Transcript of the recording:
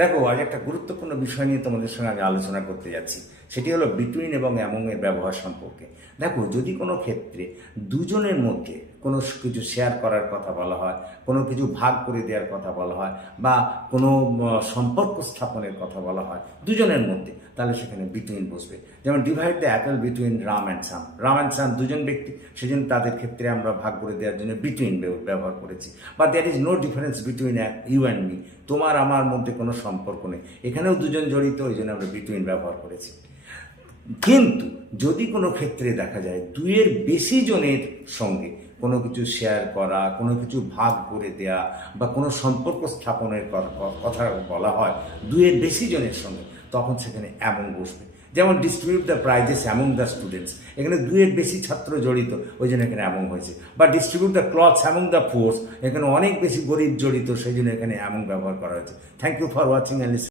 দেখো, আজ একটা গুরুত্বপূর্ণ বিষয় নিয়ে তোমাদের সঙ্গে আমি আলোচনা করতে যাচ্ছি। সেটি হলো বিটুইন এবং অ্যামং এর ব্যবহার সম্পর্কে। দেখো, যদি কোনো ক্ষেত্রে দুজনের মধ্যে কোনো কিছু শেয়ার করার কথা বলা হয়, কোনো কিছু ভাগ করে দেওয়ার কথা বলা হয়, বা কোনো সম্পর্ক স্থাপনের কথা বলা হয় দুজনের মধ্যে, তাহলে সেখানে বিটুইন বসবে। যেমন divide the Apple between Ram and some. Ram and some দুজন ব্যক্তি, সেজন্য তাদের ক্ষেত্রে আমরা ভাগ করে দেওয়ার জন্য বিটুইন ব্যবহার করেছি। বা there is no difference between you and me. তোমার আমার মধ্যে কোনো সম্পর্ক নেই, এখানেও দুজন জড়িত, ওই জন্য আমরা বিটুইন ব্যবহার করেছি। কিন্তু যদি কোনো ক্ষেত্রে দেখা যায় দুইয়ের বেশি জনের সঙ্গে কোনো কিছু শেয়ার করা, কোনো কিছু ভাগ করে দেয়া, বা কোনো সম্পর্ক স্থাপনের কথা বলা হয় দুইয়ের বেশি জনের সঙ্গে, তখন সেখানে অ্যামং বসবে। যেমন distribute the prices among the students, এখানে দুইয়ের বেশি ছাত্র জড়িত, ওই জন্য এখানে অ্যামং হয়েছে। বা distribute the clothes among the poors, এখানে অনেক বেশি গরিব জড়িত, সেই জন্য এখানে অ্যামং ব্যবহার করা হয়েছে। Thank you for watching and